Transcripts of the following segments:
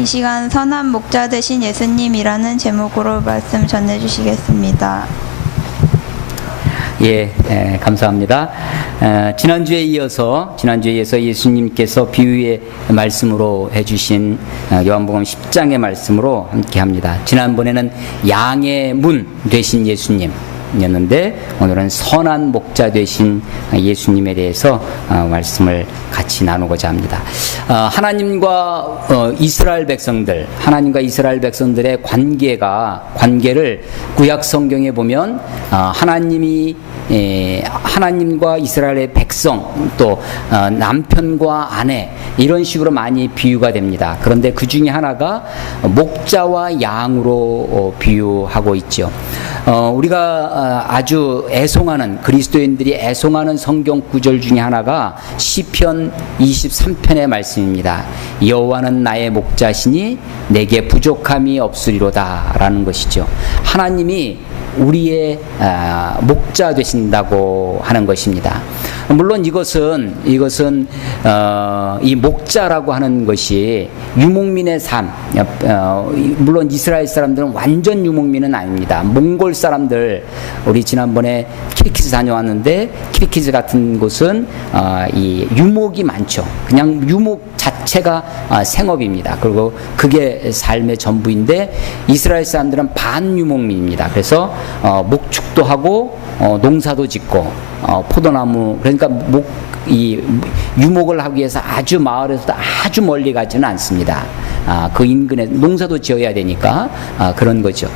이 시간 선한 목자 되신 예수님이라는 제목으로 말씀 전해주시겠습니다. 감사합니다. 지난주에 이어서 예수님께서 비유의 말씀으로 해주신 요한복음 10장의 말씀으로 함께합니다. 지난번에는 양의 문 되신 예수님이었는데 오늘은 선한 목자 되신 예수님에 대해서 말씀을 같이 나누고자 합니다. 하나님과 이스라엘 백성들의 관계를 구약 성경에 보면 하나님과 이스라엘의 백성 또 남편과 아내 이런 식으로 많이 비유가 됩니다. 그런데 그 중에 하나가 목자와 양으로 비유하고 있죠. 우리가 아주 그리스도인들이 애송하는 성경 구절 중에 하나가 시편 23편의 말씀입니다. 여호와는 나의 목자시니 내게 부족함이 없으리로다 라는 것이죠. 하나님이 우리의 목자 되신다고 하는 것입니다. 물론 이것은 이 목자라고 하는 것이 유목민의 삶, 물론 이스라엘 사람들은 완전 유목민은 아닙니다. 몽골 사람들, 우리 지난번에 키르키즈 다녀왔는데 키르키즈 같은 곳은 이 유목이 많죠. 그냥 유목 자체가 생업입니다. 그리고 그게 삶의 전부인데 이스라엘 사람들은 반유목민입니다. 그래서 목축도 하고 농사도 짓고 포도나무, 그러니까 이 유목을 하기 위해서 마을에서 아주 멀리 가지는 않습니다. 그 인근에 농사도 지어야 되니까 그런 거죠.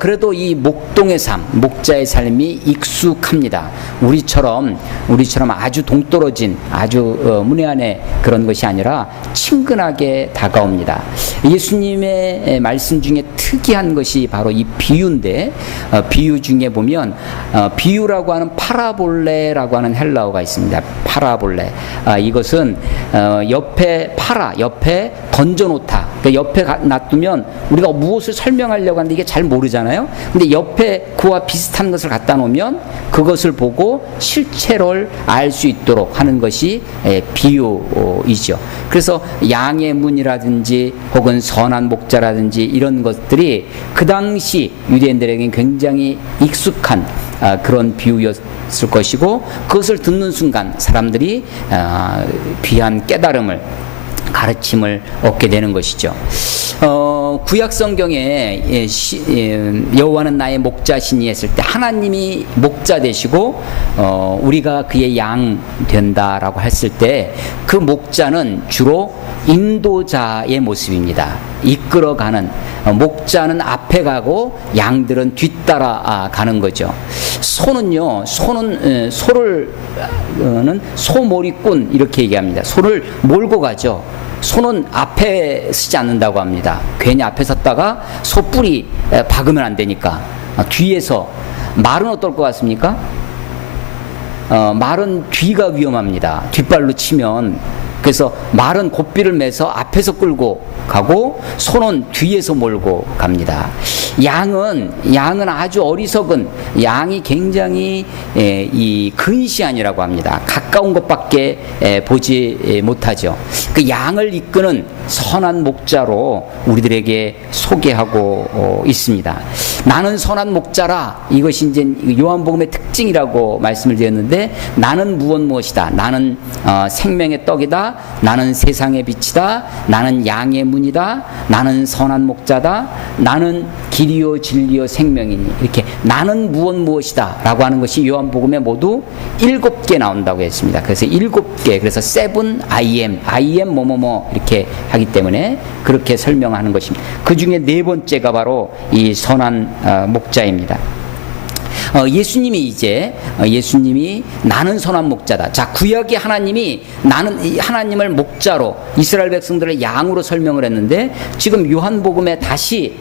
그래도 이 목동의 삶, 목자의 삶이 익숙합니다. 우리처럼 아주 동떨어진 아주 문외한의 그런 것이 아니라 친근하게 다가옵니다. 예수님의 말씀 중에 특이한 것이 바로 이 비유인데, 비유 중에 보면 비유라고 하는 파라볼레라고 하는 헬라어가 있습니다. 파라볼레. 이것은 옆에 던져놓다. 그러니까 옆에 놔두면 우리가 무엇을 설명하려고 하는데 이게 잘 모르잖아요. 근데 옆에 그와 비슷한 것을 갖다 놓으면 그것을 보고 실체를 알 수 있도록 하는 것이 비유이죠. 그래서 양의 문이라든지 혹은 선한 목자라든지 이런 것들이 그 당시 유대인들에게는 굉장히 익숙한 그런 비유였을 것이고, 그것을 듣는 순간 사람들이 귀한 깨달음을, 가르침을 얻게 되는 것이죠. 구약 성경에 여호와는 나의 목자시니 했을 때 하나님이 목자 되시고 우리가 그의 양 된다라고 했을 때 그 목자는 주로 인도자의 모습입니다. 이끌어가는, 목자는 앞에 가고 양들은 뒤따라 가는 거죠. 소는 소몰이꾼 이렇게 얘기합니다. 소를 몰고 가죠. 소는 앞에 서지 않는다고 합니다. 괜히 앞에 섰다가 소 뿔이 박으면 안 되니까 뒤에서. 말은 어떨 것 같습니까? 말은 뒤가 위험합니다. 뒷발로 치면. 그래서 말은 고삐를 매서 앞에서 끌고 가고 소는 뒤에서 몰고 갑니다. 양은 아주 어리석은, 양이 굉장히 이 근시안이라고 합니다. 가까운 것밖에 보지 못하죠. 그 양을 이끄는 선한 목자로 우리들에게 소개하고 있습니다. 나는 선한 목자라, 이것이 이제 요한복음의 특징이라고 말씀을 드렸는데, 나는 무엇이다. 나는 생명의 떡이다. 나는 세상의 빛이다. 나는 양의 문이다. 나는 선한 목자다. 나는 길이요 진리요 생명이니. 이렇게 나는 무엇이다 라고 하는 것이 요한복음에 모두 7개 나온다고 했습니다. 그래서 7개, 그래서 seven I am 뭐뭐뭐 이렇게 하기 때문에 그렇게 설명하는 것입니다. 그 중에 4번째가 바로 이 선한 목자입니다. 예수님이 나는 선한 목자다. 자, 구약의 하나님을 목자로, 이스라엘 백성들을 양으로 설명을 했는데, 지금 요한복음에 다시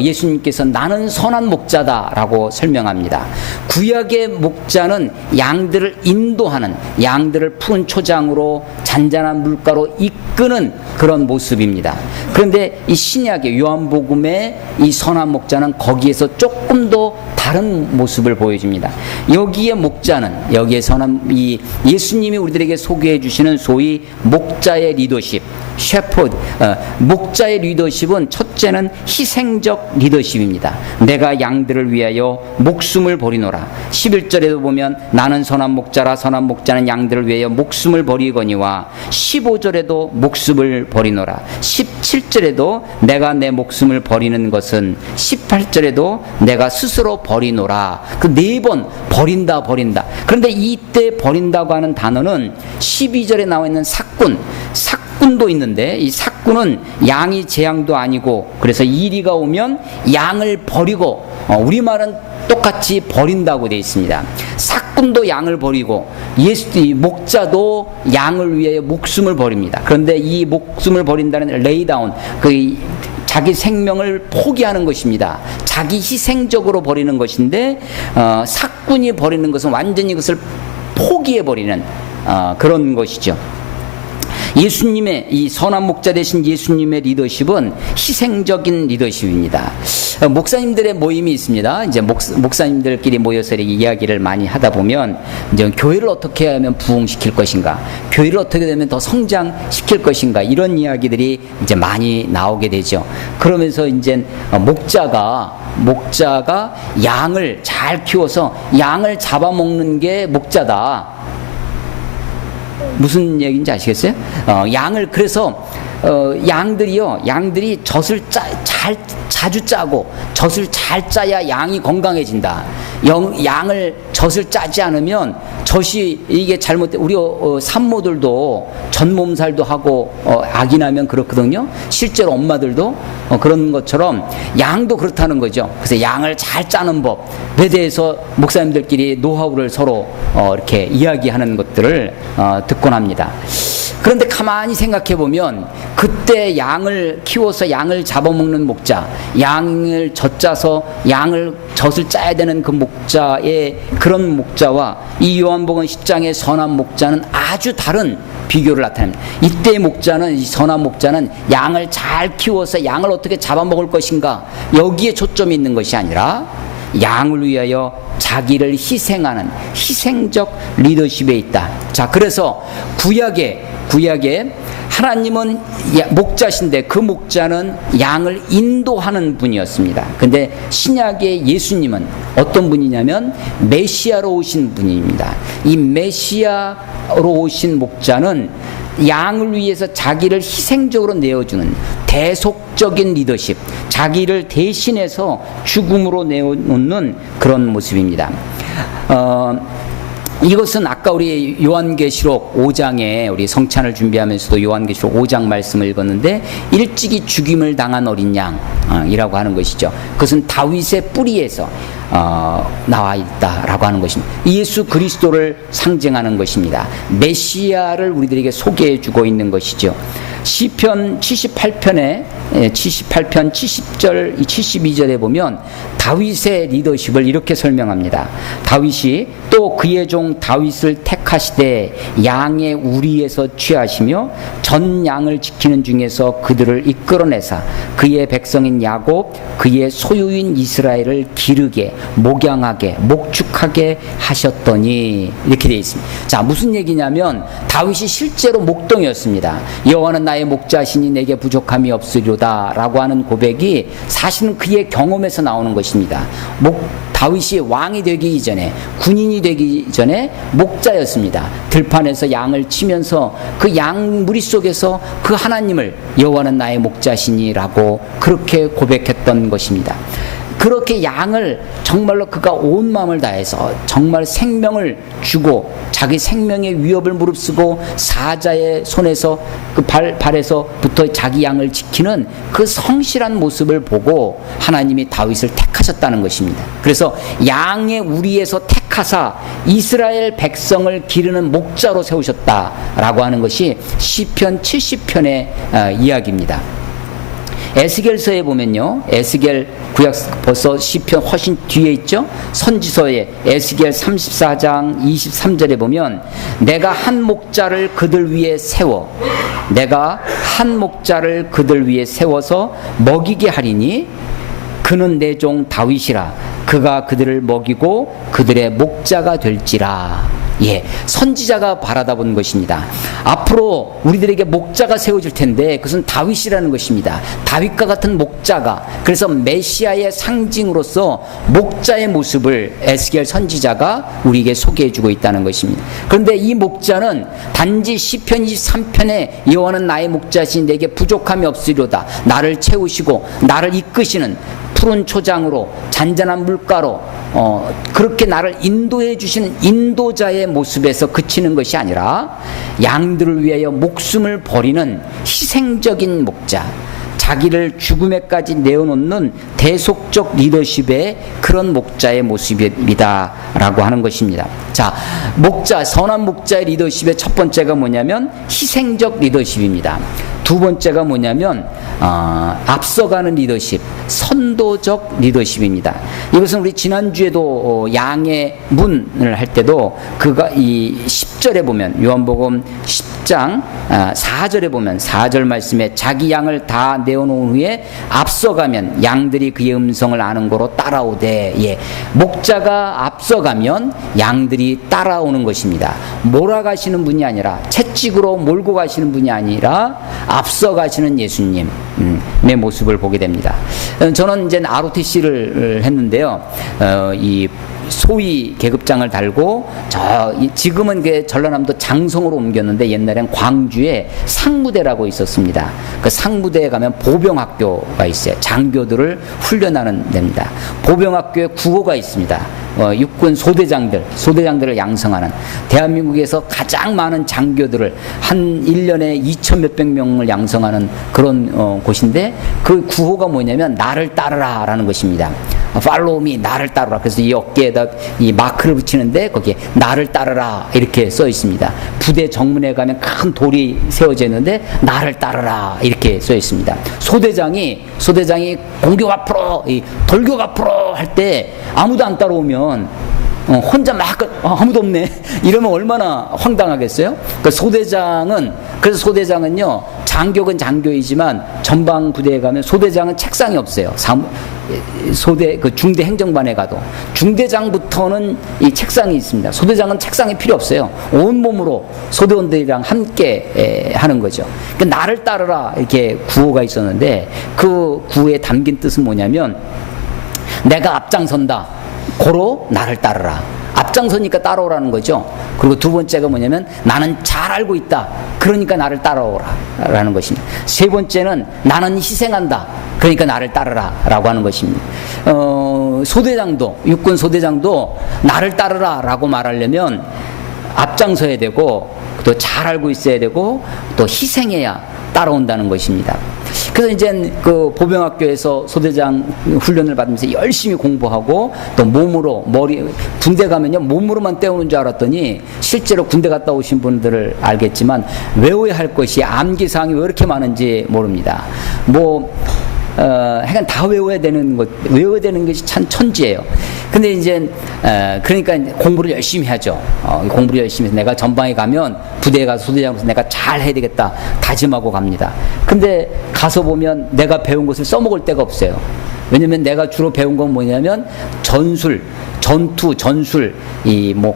예수님께서 나는 선한 목자다라고 설명합니다. 구약의 목자는 양들을 인도하는, 양들을 푸른 초장으로 잔잔한 물가로 이끄는 그런 모습입니다. 그런데 이 신약의 요한복음의 이 선한 목자는 거기에서 조금 더 다른 모습을 보여줍니다. 여기에 선한 이 예수님이 우리들에게 소개해 주시는 소위 목자의 리더십, shepherd, 목자의 리더십은 첫째는 희생적 리더십입니다. 내가 양들을 위하여 목숨을 버리노라. 11절에도 보면 나는 선한 목자라 선한 목자는 양들을 위하여 목숨을 버리거니와 15절에도 목숨을 버리노라. 17절에도 내가 내 목숨을 버리는 것은 18절에도 내가 스스로 버리노라. 그 네 번 버린다. 그런데 이때 버린다고 하는 단어는 12절에 나와 있는 삭군도 있는데 이 삭군은 양이 재앙도 아니고 그래서 이리가 오면 양을 버리고 우리말은 똑같이 버린다고 되어 있습니다. 삭군도 양을 버리고 목자도 양을 위해 목숨을 버립니다. 그런데 이 목숨을 버린다는 레이다운 자기 생명을 포기하는 것입니다. 자기 희생적으로 버리는 것인데 삭군이 버리는 것은 완전히 그것을 포기해버리는 그런 것이죠. 예수님의 이 선한 목자 되신 예수님의 리더십은 희생적인 리더십입니다. 목사님들의 모임이 있습니다. 이제 목사님들끼리 모여서 이렇게 이야기를 많이 하다 보면 이제 교회를 어떻게 하면 부흥시킬 것인가, 교회를 어떻게 되면 더 성장시킬 것인가 이런 이야기들이 이제 많이 나오게 되죠. 그러면서 이제 목자가 양을 잘 키워서 양을 잡아먹는 게 목자다. 무슨 얘기인지 아시겠어요? 그래서 양들이 젖을 자주 짜고 젖을 잘 짜야 양이 건강해진다. 양을 젖을 짜지 않으면 젖이 이게 잘못돼 우리 산모들도 젖몸살도 하고 아기 나면 그렇거든요. 실제로 엄마들도 그런 것처럼 양도 그렇다는 거죠. 그래서 양을 잘 짜는 법에 대해서 목사님들끼리 노하우를 서로 이렇게 이야기하는 것들을 듣곤 합니다. 그런데 가만히 생각해 보면 그때 양을 키워서 양을 잡아먹는 목자, 양을 젖짜서 젖을 짜야 되는 그 목자의 그런 목자와 이 요한복음 10장의 선한 목자는 아주 다른 비교를 나타냅니다. 이때의 목자는, 이 선한 목자는 양을 잘 키워서 양을 어떻게 잡아먹을 것인가 여기에 초점이 있는 것이 아니라 양을 위하여 자기를 희생하는 희생적 리더십에 있다. 자, 그래서 구약에 하나님은 목자신데 그 목자는 양을 인도하는 분이었습니다. 근데 신약의 예수님은 어떤 분이냐면 메시아로 오신 분입니다. 이 메시아로 오신 목자는 양을 위해서 자기를 희생적으로 내어주는 대속적인 리더십, 자기를 대신해서 죽음으로 내어놓는 그런 모습입니다. 이것은 아까 우리 요한계시록 5장에 우리 성찬을 준비하면서도 요한계시록 5장 말씀을 읽었는데 일찍이 죽임을 당한 어린 양이라고 하는 것이죠. 그것은 다윗의 뿌리에서 나와 있다라고 하는 것입니다. 예수 그리스도를 상징하는 것입니다. 메시아를 우리들에게 소개해 주고 있는 것이죠. 시편 78편 70절 72절에 보면 다윗의 리더십을 이렇게 설명합니다. 다윗이 또 그의 종 다윗을 택하시되 양의 우리에서 취하시며 전 양을 지키는 중에서 그들을 이끌어내사 그의 백성인 야곱 그의 소유인 이스라엘을 기르게 목양하게 목축하게 하셨더니 이렇게 되어 있습니다. 자, 무슨 얘기냐면 다윗이 실제로 목동이었습니다. 여호와는 나의 목자시니 내게 부족함이 없으리로다 라고 하는 고백이 사실은 그의 경험에서 나오는 것입니다. 다윗이 왕이 되기 이전에, 군인이 되기 전에 목자였습니다. 들판에서 양을 치면서 그 양 무리 속에서 그 하나님을 여호와는 나의 목자시니 라고 그렇게 고백했던 것입니다. 그렇게 양을 정말로 그가 온 마음을 다해서 정말 생명을 주고 자기 생명의 위협을 무릅쓰고 사자의 손에서 그 발에서부터 자기 양을 지키는 그 성실한 모습을 보고 하나님이 다윗을 택하셨다는 것입니다. 그래서 양의 우리에서 택하사 이스라엘 백성을 기르는 목자로 세우셨다라고 하는 것이 시편 70편의 이야기입니다. 에스겔서에 보면요, 에스겔 구약 벌써 시편 훨씬 뒤에 있죠. 선지서에 에스겔 34장 23절에 보면 내가 한 목자를 그들 위에 세워서 먹이게 하리니 그는 내 종 다윗이라 그가 그들을 먹이고 그들의 목자가 될지라. 예, 선지자가 바라다 본 것입니다. 앞으로 우리들에게 목자가 세워질 텐데 그것은 다윗이라는 것입니다. 다윗과 같은 목자가, 그래서 메시아의 상징으로서 목자의 모습을 에스겔 선지자가 우리에게 소개해주고 있다는 것입니다. 그런데 이 목자는 단지 시편 23편에 여호와는 나의 목자시니 내게 부족함이 없으리로다, 나를 채우시고 나를 이끄시는 푸른 초장으로 잔잔한 물가로 그렇게 나를 인도해 주시는 인도자의 모습에서 그치는 것이 아니라 양들을 위하여 목숨을 버리는 희생적인 목자, 자기를 죽음에까지 내어놓는 대속적 리더십의 그런 목자의 모습이다라고 하는 것입니다. 자, 목자, 선한 목자의 리더십의 첫 번째가 뭐냐면 희생적 리더십입니다. 두 번째가 뭐냐면 앞서가는 리더십, 선도적 리더십입니다. 이것은 우리 지난주에도 양의 문을 할 때도 그가 이 10절에 보면, 요한복음 10장 4절에 보면 4절 말씀에 자기 양을 다 내어놓은 후에 앞서가면 양들이 그의 음성을 아는 거로 따라오되, 예, 목자가 앞서가면 양들이 따라오는 것입니다. 몰아가시는 분이 아니라, 채찍으로 몰고 가시는 분이 아니라 앞서가시는 예수님의 모습을 보게 됩니다. 저는 이제 ROTC를 했는데요. 이 소위 계급장을 달고 지금은 전라남도 장성으로 옮겼는데 옛날엔 광주에 상무대라고 있었습니다. 그 상무대에 가면 보병학교가 있어요. 장교들을 훈련하는 데입니다. 보병학교에 국어가 있습니다. 육군 소대장들을 양성하는, 대한민국에서 가장 많은 장교들을 한 1년에 2천 몇백 명을 양성하는 그런 곳인데, 그 구호가 뭐냐면 나를 따르라 라는 것입니다. Follow me, 나를 따르라. 그래서 이 어깨에다 이 마크를 붙이는데 거기에 나를 따르라 이렇게 써 있습니다. 부대 정문에 가면 큰 돌이 세워져 있는데 나를 따르라 이렇게 써 있습니다. 소대장이 공격 앞으로, 돌격 앞으로 할 때 아무도 안 따라오면 혼자 막 아무도 없네 이러면 얼마나 황당하겠어요? 그래서 소대장은요, 장교는 장교이지만 전방 부대에 가면 소대장은 책상이 없어요. 중대 행정반에 가도 중대장부터는 이 책상이 있습니다. 소대장은 책상이 필요 없어요. 온몸으로 소대원들이랑 함께 하는 거죠. 그러니까 나를 따르라 이렇게 구호가 있었는데, 그 구호에 담긴 뜻은 뭐냐면 내가 앞장선다, 고로 나를 따르라. 앞장서니까 따라오라는 거죠. 그리고 두 번째가 뭐냐면 나는 잘 알고 있다, 그러니까 나를 따라오라 라는 것입니다. 세 번째는 나는 희생한다, 그러니까 나를 따르라 라고 하는 것입니다. 육군 소대장도 나를 따르라 라고 말하려면 앞장서야 되고, 또 잘 알고 있어야 되고, 또 희생해야 따라온다는 것입니다. 그래서 이제 그 보병학교에서 소대장 훈련을 받으면서 열심히 공부하고, 또 군대 가면요 몸으로만 때우는 줄 알았더니 실제로 군대 갔다 오신 분들을 알겠지만 외워야 할 것이, 암기사항이 왜 이렇게 많은지 모릅니다. 하여간 다 외워야 되는 것이 참 천지예요. 근데 이제 그러니까 공부를 열심히 하죠. 공부를 열심히 해서 내가 전방에 가면 부대에 가서 소대장으로서 내가 잘 해야 되겠다 다짐하고 갑니다. 근데 가서 보면 내가 배운 것을 써먹을 데가 없어요. 왜냐면 내가 주로 배운 건 뭐냐면 전술,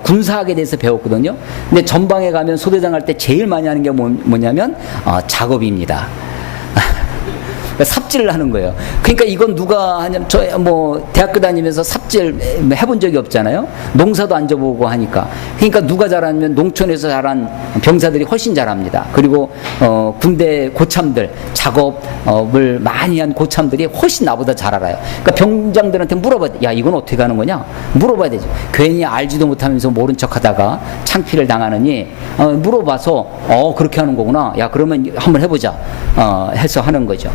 군사학에 대해서 배웠거든요. 근데 전방에 가면 소대장 할 때 제일 많이 하는 게 뭐냐면 작업입니다. 삽질을 하는 거예요. 그러니까 이건 누가 하냐면, 대학교 다니면서 삽질 해본 적이 없잖아요. 농사도 안 져보고 하니까. 그러니까 누가 잘하냐면 농촌에서 자란 병사들이 훨씬 잘합니다. 그리고 군대 고참들, 작업을 많이 한 고참들이 훨씬 나보다 잘 알아요. 그러니까 병장들한테 물어봐야 돼. 야, 이건 어떻게 하는 거냐? 물어봐야 되죠. 괜히 알지도 못하면서 모른 척하다가 창피를 당하느니 물어봐서 그렇게 하는 거구나. 야, 그러면 한번 해보자. 해서 하는 거죠.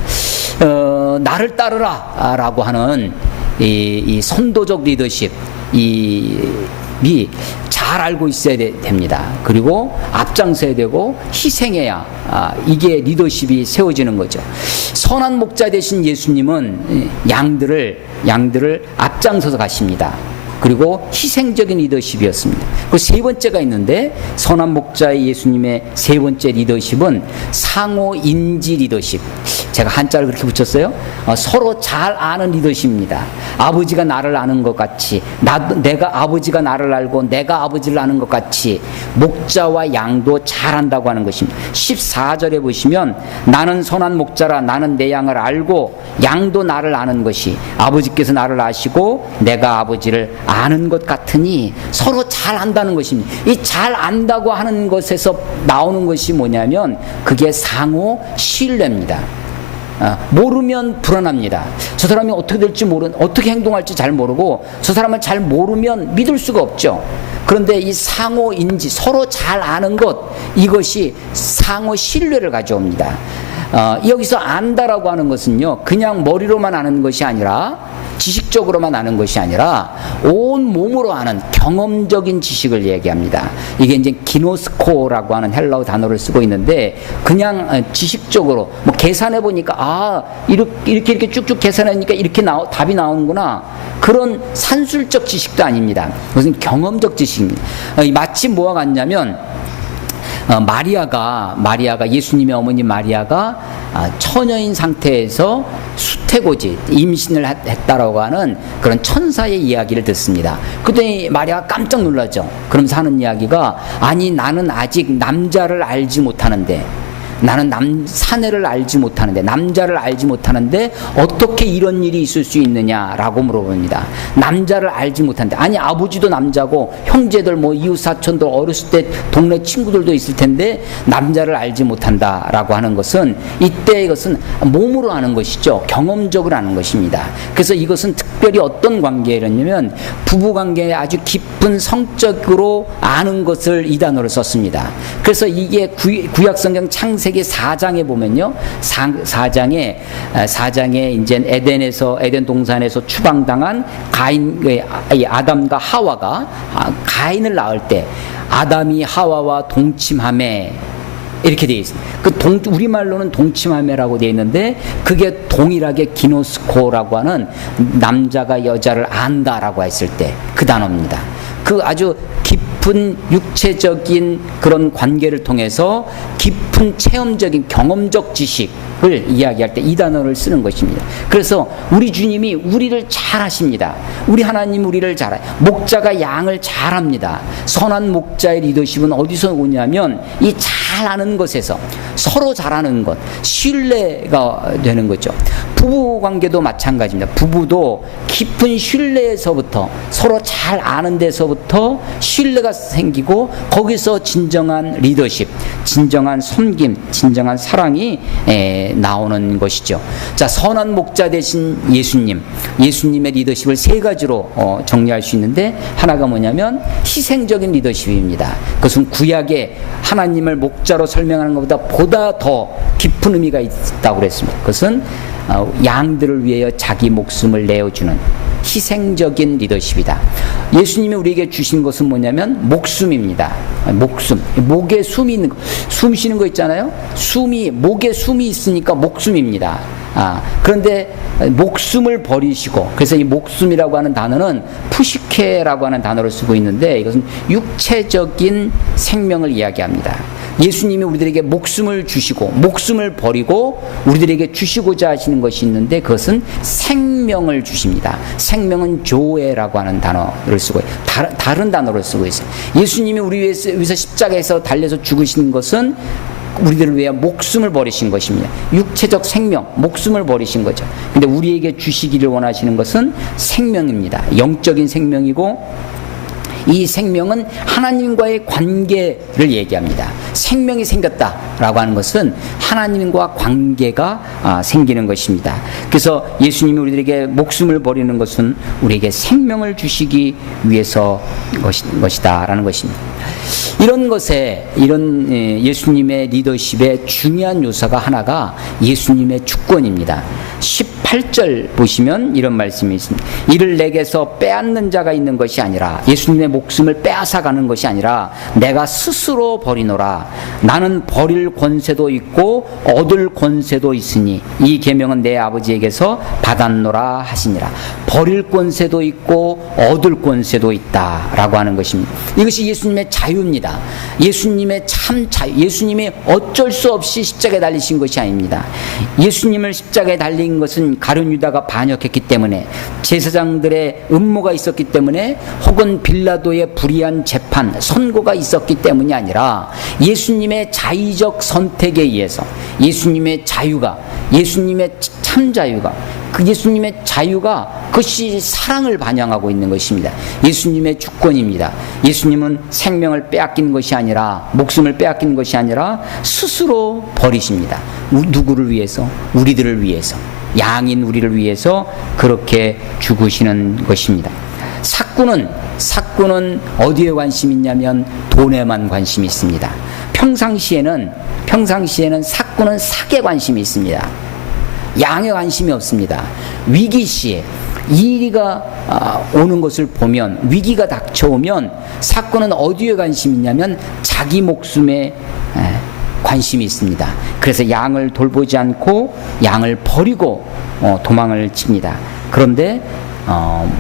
나를 따르라 라고 하는 이 선도적 리더십, 이 잘 알고 있어야 됩니다. 그리고 앞장서야 되고 희생해야 이게 리더십이 세워지는 거죠. 선한 목자 되신 예수님은 양들을 앞장서서 가십니다. 그리고 희생적인 리더십이었습니다. 그 세 번째가 있는데 선한 목자의 예수님의 세 번째 리더십은 상호 인지 리더십. 제가 한자를 그렇게 붙였어요. 서로 잘 아는 리더십입니다. 아버지가 나를 아는 것 같이 내가 아버지가 나를 알고 내가 아버지를 아는 것 같이 목자와 양도 잘 안다고 하는 것입니다. 14절에 보시면 나는 선한 목자라 나는 내 양을 알고 양도 나를 아는 것이 아버지께서 나를 아시고 내가 아버지를 아는 것 같으니 서로 잘 안다는 것입니다. 이 잘 안다고 하는 것에서 나오는 것이 뭐냐면 그게 상호 신뢰입니다. 모르면 불안합니다. 저 사람이 어떻게 될지 어떻게 행동할지 잘 모르고 저 사람을 잘 모르면 믿을 수가 없죠. 그런데 이 상호 인지, 서로 잘 아는 것, 이것이 상호 신뢰를 가져옵니다. 여기서 안다라고 하는 것은요, 그냥 머리로만 아는 것이 아니라, 지식적으로만 아는 것이 아니라 온 몸으로 아는 경험적인 지식을 얘기합니다. 이게 이제 기노스코라고 하는 헬라어 단어를 쓰고 있는데, 그냥 지식적으로 뭐 계산해 보니까 이렇게 쭉쭉 계산하니까 이렇게 답이 나오는구나, 그런 산술적 지식도 아닙니다. 그것은 경험적 지식입니다. 마치 뭐와 같냐면 마리아가 예수님의 어머니 마리아가 처녀인 상태에서 수태고지 임신을 했다라고 하는 그런 천사의 이야기를 듣습니다. 그때 마리아가 깜짝 놀라죠. 그러면서 하는 이야기가, 아니 나는 아직 남자를 알지 못하는데, 나는 사내를 알지 못하는데, 남자를 알지 못하는데 어떻게 이런 일이 있을 수 있느냐라고 물어봅니다. 남자를 알지 못하는데, 아니 아버지도 남자고 형제들 뭐 이웃사촌들 어렸을 때 동네 친구들도 있을 텐데 남자를 알지 못한다라고 하는 것은, 이때 이것은 몸으로 아는 것이죠. 경험적으로 아는 것입니다. 그래서 이것은 특별히 어떤 관계냐면 부부관계에 아주 깊은 성적으로 아는 것을 이 단어를 썼습니다. 그래서 이게 구약성경 창세기 4장에 보면요, 4장에 이제 에덴 동산에서 추방당한 아담과 하와가 가인을 낳을 때 아담이 하와와 동침하매, 이렇게 되어 있습니다. 우리말로는 동침하매라고 되어 있는데, 그게 동일하게 기노스코라고 하는 남자가 여자를 안다라고 했을 때 그 단어입니다. 그 아주 깊은 육체적인 그런 관계를 통해서 깊은 체험적인 경험적 지식을 이야기할 때 이 단어를 쓰는 것입니다. 그래서 우리 주님이 우리를 잘 아십니다. 우리 하나님 우리를 잘 알아요. 목자가 양을 잘 압니다. 선한 목자의 리더십은 어디서 오냐면 이 잘 아는 것에서, 서로 잘 아는 것, 신뢰가 되는 거죠. 부부 관계도 마찬가지입니다. 부부도 깊은 신뢰에서부터, 서로 잘 아는 데서부터 신뢰가 생기고, 거기서 진정한 리더십, 진정한 섬김, 진정한 사랑이 나오는 것이죠. 자, 선한 목자 되신 예수님의 리더십을 세 가지로 정리할 수 있는데, 하나가 뭐냐면 희생적인 리더십입니다. 그것은 구약에 하나님을 목자로 설명하는 것보다 보다 더 깊은 의미가 있다고 그랬습니다. 그것은 양들을 위하여 자기 목숨을 내어주는 희생적인 리더십이다. 예수님이 우리에게 주신 것은 뭐냐면 목숨입니다. 목숨. 목에 숨이 있는 거, 숨 쉬는 거 있잖아요. 목에 숨이 있으니까 목숨입니다. 그런데 목숨을 버리시고, 그래서 이 목숨이라고 하는 단어는 푸시케라고 하는 단어를 쓰고 있는데, 이것은 육체적인 생명을 이야기합니다. 예수님이 우리들에게 목숨을 주시고 목숨을 버리고 우리들에게 주시고자 하시는 것이 있는데, 그것은 생명을 주십니다. 생명은 조에라고 하는 단어를 쓰고, 다른 단어를 쓰고 있어요. 예수님이 우리 위해서 십자가에서 달려서 죽으신 것은 우리들을 위해 목숨을 버리신 것입니다. 육체적 생명, 목숨을 버리신 거죠. 근데 우리에게 주시기를 원하시는 것은 생명입니다. 영적인 생명이고, 이 생명은 하나님과의 관계를 얘기합니다. 생명이 생겼다라고 하는 것은 하나님과 관계가 생기는 것입니다. 그래서 예수님이 우리들에게 목숨을 버리는 것은 우리에게 생명을 주시기 위해서 것이다라는 것입니다. 이런 예수님의 리더십의 중요한 요소가 하나가 예수님의 주권입니다. 18절 보시면 이런 말씀이 있습니다. 이를 내게서 빼앗는 자가 있는 것이 아니라, 예수님의 목숨을 빼앗아가는 것이 아니라 내가 스스로 버리노라. 나는 버릴 권세도 있고 얻을 권세도 있으니 이 계명은 내 아버지에게서 받았노라 하시니라. 버릴 권세도 있고 얻을 권세도 있다라고 하는 것입니다. 이것이 예수님의 자유입니다. 예수님의 참 자유, 예수님이 어쩔 수 없이 십자가에 달리신 것이 아닙니다. 예수님을 십자가에 달린 것은 가룟 유다가 반역했기 때문에, 제사장들의 음모가 있었기 때문에, 혹은 빌라도의 불의한 재판, 선고가 있었기 때문이 아니라 예수님의 자의적 선택에 의해서, 예수님의 자유가, 예수님의 참 자유가, 그 예수님의 자유가 그것이 사랑을 반영하고 있는 것입니다. 예수님의 주권입니다. 예수님은 생명을 빼앗기는 것이 아니라, 목숨을 빼앗기는 것이 아니라 스스로 버리십니다. 누구를 위해서? 우리들을 위해서, 양인 우리를 위해서 그렇게 죽으시는 것입니다. 사꾼은 어디에 관심이 있냐면 돈에만 관심이 있습니다. 평상시에는 사꾼은 삭에 관심이 있습니다. 양에 관심이 없습니다. 위기시에 이리가 오는 것을 보면, 위기가 닥쳐오면 사꾼은 어디에 관심이 있냐면 자기 목숨에 관심이 있습니다. 그래서 양을 돌보지 않고 양을 버리고 도망을 칩니다. 그런데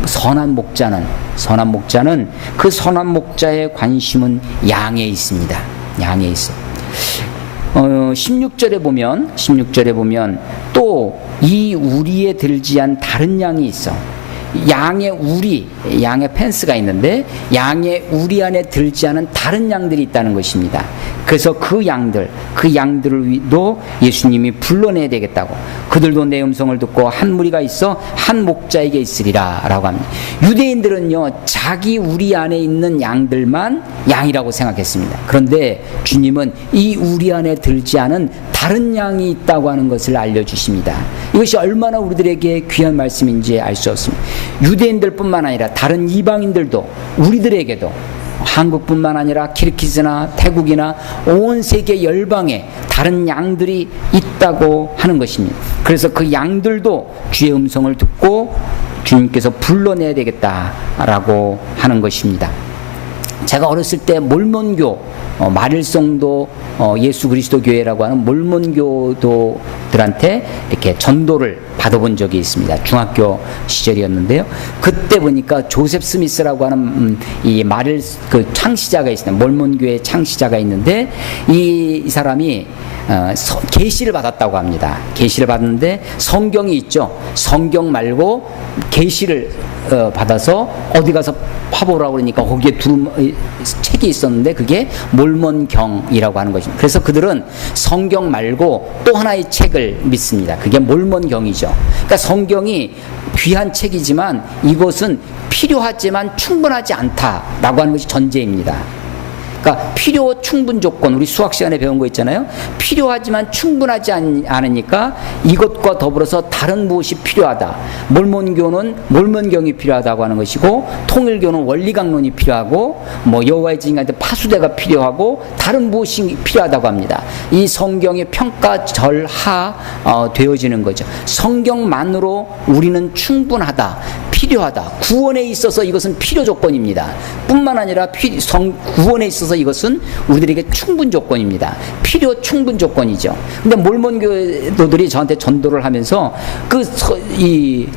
선한 목자는 그 선한 목자의 관심은 양에 있습니다. 양에 있어요. 16절에 보면 또 이 우리에 들지 않은 다른 양이 있어. 양의 펜스가 있는데 양의 우리 안에 들지 않은 다른 양들이 있다는 것입니다. 그래서 그 양들도 예수님이 불러내야 되겠다고, 그들도 내 음성을 듣고 한 무리가 있어 한 목자에게 있으리라 라고 합니다. 유대인들은요, 자기 우리 안에 있는 양들만 양이라고 생각했습니다. 그런데 주님은 이 우리 안에 들지 않은 다른 양이 있다고 하는 것을 알려주십니다. 이것이 얼마나 우리들에게 귀한 말씀인지 알 수 없습니다. 유대인들뿐만 아니라 다른 이방인들도, 우리들에게도, 한국뿐만 아니라 키르기즈나 태국이나 온 세계 열방에 다른 양들이 있다고 하는 것입니다. 그래서 그 양들도 주의 음성을 듣고 주님께서 불러내야 되겠다라고 하는 것입니다. 제가 어렸을 때 몰몬교, 마릴송도 예수 그리스도 교회라고 하는 몰몬교도들한테 이렇게 전도를 받아본 적이 있습니다. 중학교 시절이었는데요. 그때 보니까 조셉 스미스라고 하는 이 창시자가 있습니다. 몰몬교의 창시자가 있는데 이 사람이 계시를 받았다고 합니다. 계시를 받았는데 성경이 있죠. 성경 말고 계시를 받아서 어디 가서 파보라고 그러니까 거기에 책이 있었는데 그게 몰몬경이라고 하는 것입니다. 그래서 그들은 성경 말고 또 하나의 책을 믿습니다. 그게 몰몬경이죠. 그러니까 성경이 귀한 책이지만 이것은 필요하지만 충분하지 않다라고 하는 것이 전제입니다. 그러니까 필요 충분 조건, 우리 수학 시간에 배운 거 있잖아요. 필요하지만 충분하지 않으니까 이것과 더불어서 다른 무엇이 필요하다. 몰몬교는 몰몬경이 필요하다고 하는 것이고, 통일교는 원리강론이 필요하고, 여호와의 증인한테 파수대가 필요하고, 다른 무엇이 필요하다고 합니다. 이 성경의 평가절하 되어지는 거죠. 성경만으로 우리는 충분하다, 필요하다. 구원에 있어서 이것은 필요 조건입니다. 뿐만 아니라 구원에 있어서 이것은 우리들에게 충분 조건입니다. 필요 충분 조건이죠. 근데 몰몬교도들이 저한테 전도를 하면서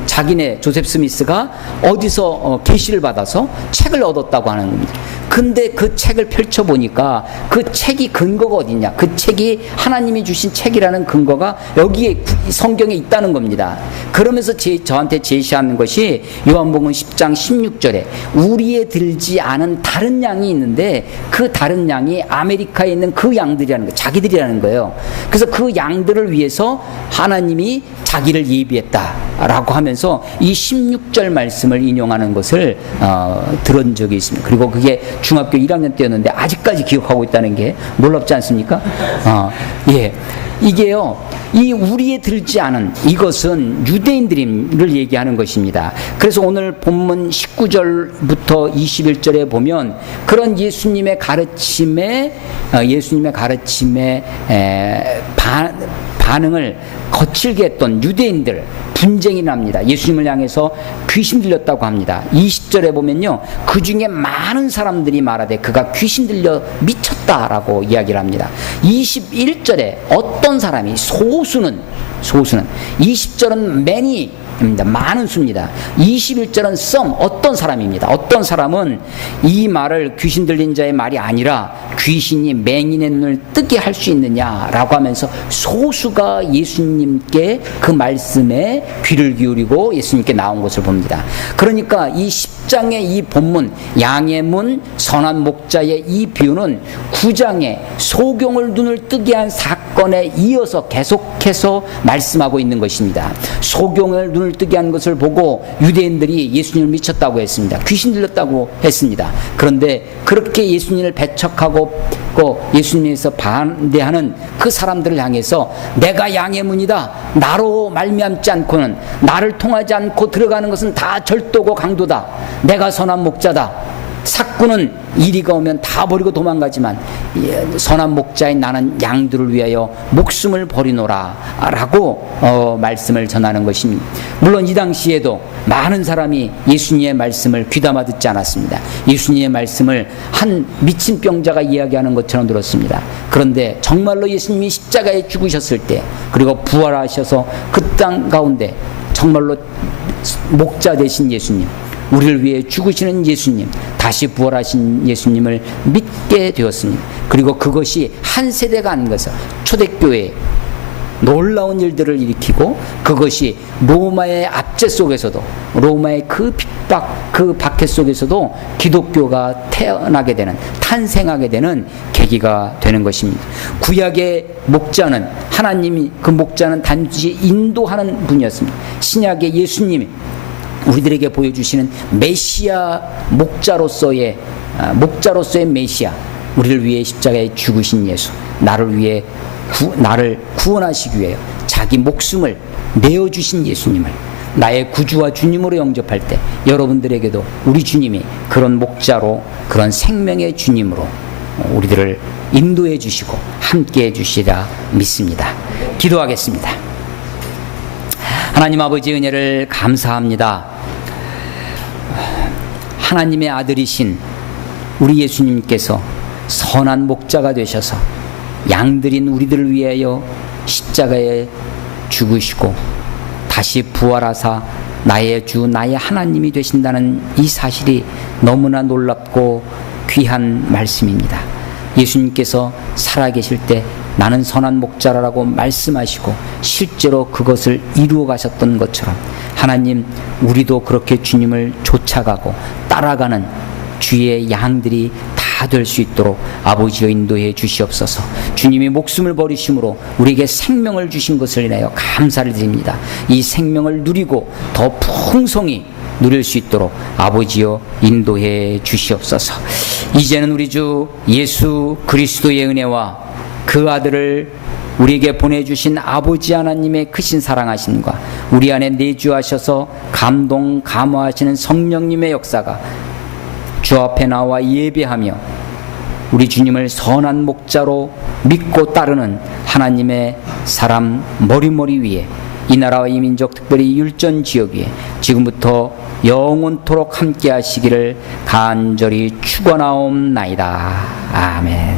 자기네 조셉 스미스가 어디서 계시를 받아서 책을 얻었다고 하는 겁니다. 근데 그 책을 펼쳐보니까 그 책이 근거가 어딨냐, 그 책이 하나님이 주신 책이라는 근거가 여기에 성경에 있다는 겁니다. 그러면서 저한테 제시하는 것이 요한복음 10장 16절에 우리에 들지 않은 다른 양이 있는데 그 다른 양이 아메리카에 있는 그 양들이라는 거예요. 자기들이라는 거예요. 그래서 그 양들을 위해서 하나님이 자기를 예비했다라고 하면서 이 16절 말씀을 인용하는 것을 들은 적이 있습니다. 그리고 그게 중학교 1학년 때였는데 아직까지 기억하고 있다는 게 놀랍지 않습니까? 예. 이게요, 이 우리에 들지 않은 이것은 유대인들을 얘기하는 것입니다. 그래서 오늘 본문 19절부터 21절에 보면 그런 예수님의 가르침에 반응을 거칠게 했던 유대인들 분쟁이 납니다. 예수님을 향해서 귀신 들렸다고 합니다. 20절에 보면요, 그 중에 많은 사람들이 말하되 그가 귀신 들려 미쳤다라고 이야기를 합니다. 21절에 어떤 사람이 소수는 20절은 many입니다. 많은 수입니다. 21절은 some, 어떤 사람입니다. 어떤 사람은 이 말을 귀신 들린 자의 말이 아니라 귀신이 맹인의 눈을 뜨게 할 수 있느냐라고 하면서 소수가 예수님께 그 말씀에 귀를 기울이고 예수님께 나온 것을 봅니다. 그러니까 이 10장의 이 본문, 양의 문, 선한 목자의 이 비유는 9장의 소경을 눈을 뜨게 한 사건에 이어서 계속해서 말씀하고 있는 것입니다. 소경을 눈을 뜨게 한 것을 보고 유대인들이 예수님을 미쳤다고 했습니다. 귀신 들렸다고 했습니다. 그런데 그렇게 예수님을 배척하고 예수님에서 반대하는 그 사람들을 향해서 내가 양의 문이다, 나로 말미암지 않고는, 나를 통하지 않고 들어가는 것은 다 절도고 강도다, 내가 선한 목자다, 삭구는 이리가 오면 다 버리고 도망가지만 선한 목자인 나는 양들을 위하여 목숨을 버리노라 라고 말씀을 전하는 것입니다. 물론 이 당시에도 많은 사람이 예수님의 말씀을 귀담아 듣지 않았습니다. 예수님의 말씀을 한 미친병자가 이야기하는 것처럼 들었습니다. 그런데 정말로 예수님이 십자가에 죽으셨을 때, 그리고 부활하셔서 그 땅 가운데 정말로 목자 되신 예수님, 우리를 위해 죽으시는 예수님, 다시 부활하신 예수님을 믿게 되었습니다. 그리고 그것이 한 세대가 아닌 것을, 초대교회에 놀라운 일들을 일으키고, 그것이 로마의 압제 속에서도, 로마의 그 핍박, 그 박해 속에서도 기독교가 태어나게 되는, 탄생하게 되는 계기가 되는 것입니다. 구약의 목자는, 하나님이 그 목자는 단지 인도하는 분이었습니다. 신약의 예수님이 우리들에게 보여주시는 메시아 목자로서의 메시아, 우리를 위해 십자가에 죽으신 예수, 나를 위해 나를 구원하시기 위해 자기 목숨을 내어주신 예수님을 나의 구주와 주님으로 영접할 때, 여러분들에게도 우리 주님이 그런 목자로, 그런 생명의 주님으로 우리들을 인도해 주시고 함께 해 주시리라 믿습니다. 기도하겠습니다. 하나님 아버지, 은혜를 감사합니다. 하나님의 아들이신 우리 예수님께서 선한 목자가 되셔서 양들인 우리들을 위하여 십자가에 죽으시고 다시 부활하사 나의 주, 나의 하나님이 되신다는 이 사실이 너무나 놀랍고 귀한 말씀입니다. 예수님께서 살아계실 때 나는 선한 목자라고 말씀하시고 실제로 그것을 이루어 가셨던 것처럼, 하나님, 우리도 그렇게 주님을 쫓아가고 따라가는 주의 양들이 다 될 수 있도록 아버지여 인도해 주시옵소서. 주님이 목숨을 버리심으로 우리에게 생명을 주신 것을 인하여 감사를 드립니다. 이 생명을 누리고 더 풍성히 누릴 수 있도록 아버지여 인도해 주시옵소서. 이제는 우리 주 예수 그리스도의 은혜와 그 아들을 우리에게 보내주신 아버지 하나님의 크신 사랑하심과 우리 안에 내주하셔서 감동 감화하시는 성령님의 역사가 주 앞에 나와 예배하며 우리 주님을 선한 목자로 믿고 따르는 하나님의 사람 머리머리 위에, 이 나라와 이 민족, 특별히 율전 지역 위에 지금부터 영원토록 함께 하시기를 간절히 축원하옵나이다. 아멘.